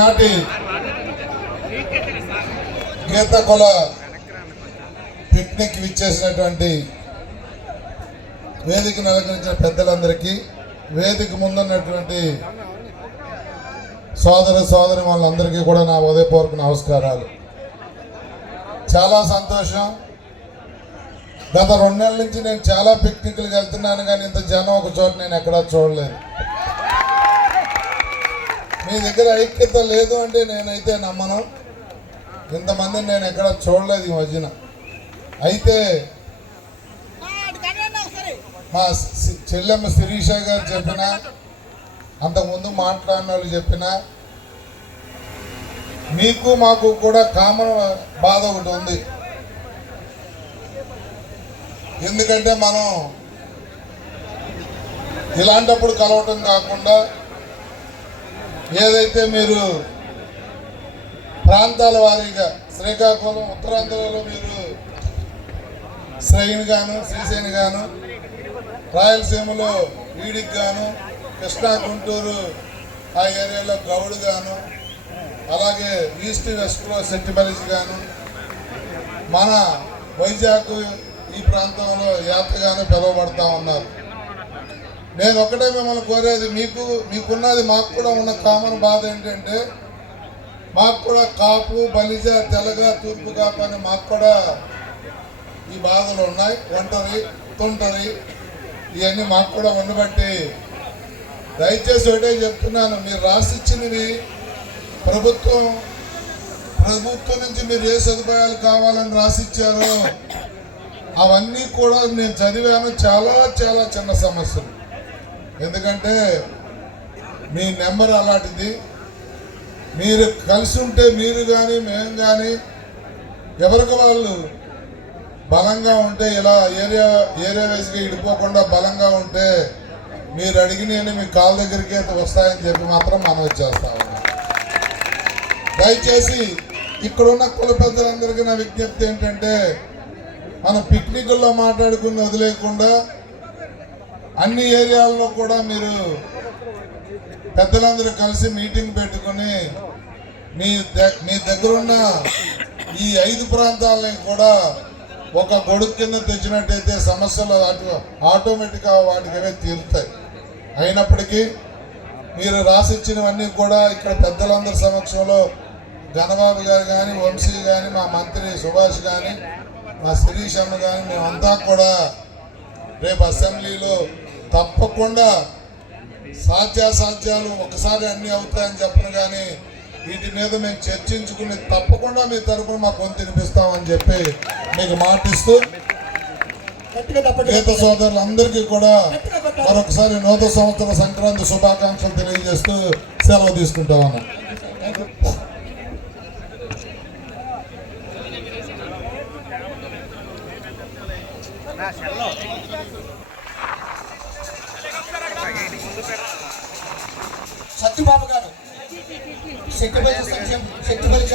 ఈనాటి గీతకుల పిక్నిక్ విచ్చేసినటువంటి వేదికను అలంకరించిన పెద్దలందరికీ, వేదిక ముందున్నటువంటి సోదరి వాళ్ళందరికీ కూడా నా ఉదయపూర్వక నమస్కారాలు. చాలా సంతోషం. గత 2 నెలల నుంచి నేను చాలా పిక్నిక్లకు వెళ్తున్నాను, కానీ ఇంత జనం ఒక చోట నేను ఎక్కడా చూడలేదు. మీ దగ్గర ఐక్యత లేదు అంటే నేనైతే నమ్మను. ఇంతమందిని నేను ఎక్కడ చూడలేదు ఈ మధ్యన. అయితే మా చెల్లెమ్మ శిరీష గారు చెప్పిన, అంతకుముందు మాట్లాడిన వాళ్ళు చెప్పిన, మీకు మాకు కూడా కామన్ బాధ ఒకటి ఉంది. ఎందుకంటే మనం ఇలాంటప్పుడు కలవటం కాకుండా ఏదైతే మీరు ప్రాంతాల వారీగా శ్రీకాకుళం ఉత్తరాంధ్రలో మీరు శ్రేణి గాను, శ్రీశైని గాను, రాయలసీమలో ఈడికి గాను, కృష్ణా గుంటూరు ఆ ఏరియాలో గౌడ్ గాను, అలాగే ఈస్ట్ వెస్ట్లో సెట్టిబలిసి గాను, మన వైజాగ్ ఈ ప్రాంతంలో యాత్రగాను పిలువబడతా ఉన్నారు. నేను ఒకటే మిమ్మల్ని కోరేది, మీకున్నది మాకు కూడా ఉన్న కామన్ బాధ ఏంటంటే, మాకు కూడా కాపు, బలిజ, తెలగ, తూర్పు కాపు అని మాకు కూడా ఈ బాధలు ఉన్నాయి. ఒంటరి, తుంటరి ఇవన్నీ మాకు కూడా ఉండబట్టి దయచేసి ఒకటే చెప్తున్నాను, మీరు రాసిచ్చినవి ప్రభుత్వం నుంచి మీరు ఏ సదుపాయాలు కావాలని రాసిచ్చారో అవన్నీ కూడా నేను చదివాను. చాలా చాలా చిన్న సమస్యలు. ఎందుకంటే మీ నెంబర్ అలాంటిది. మీరు కలిసి ఉంటే మీరు కానీ మేము కానీ ఎవరికి వాళ్ళు బలంగా ఉంటే, ఇలా ఏరియా వైజ్గా ఇడిపోకుండా బలంగా ఉంటే మీరు అడిగినవి మీ కాళ్ళ దగ్గరికి అయితే వస్తాయని చెప్పి మాత్రం మనం చేస్తా ఉన్నాం. దయచేసి ఇక్కడున్న కుల పెద్దలందరికీ నా విజ్ఞప్తి ఏంటంటే, మనం పిక్నిక్ల్లో మాట్లాడుకుని వదిలేకుండా అన్ని ఏరియాల్లో కూడా మీరు పెద్దలందరూ కలిసి మీటింగ్ పెట్టుకుని మీ దగ్గరున్న ఈ 5 ప్రాంతాలని కూడా ఒక గొడుగు కింద తెచ్చినట్టయితే సమస్యలు ఆటోమేటిక్గా వాటికవే తీరుతాయి. అయినప్పటికీ మీరు రాసిచ్చినవన్నీ కూడా ఇక్కడ పెద్దలందరి సమక్షంలో గణబాబు గారు కానీ, వంశీ కానీ, మా మంత్రి సుభాష్ కానీ, మా శిరీష్ అమ్మ కానీ, మేమంతా కూడా రేపు అసెంబ్లీలో తప్పకుండా సాధ్యాసాధ్యాలు ఒకసారి అన్నీ అవుతాయని చెప్పను, కానీ వీటి మీద మేము చర్చించుకుని తప్పకుండా మీ తరఫున మాకు గొంతు వినిపిస్తామని చెప్పి మీకు మాటిస్తూ, గీత సోదరులందరికీ కూడా మరొకసారి నూతన సంవత్సర సంక్రాంతి శుభాకాంక్షలు తెలియజేస్తూ సెలవు తీసుకుంటామన్నా. సత్యబాబు గారు శక్తిబలి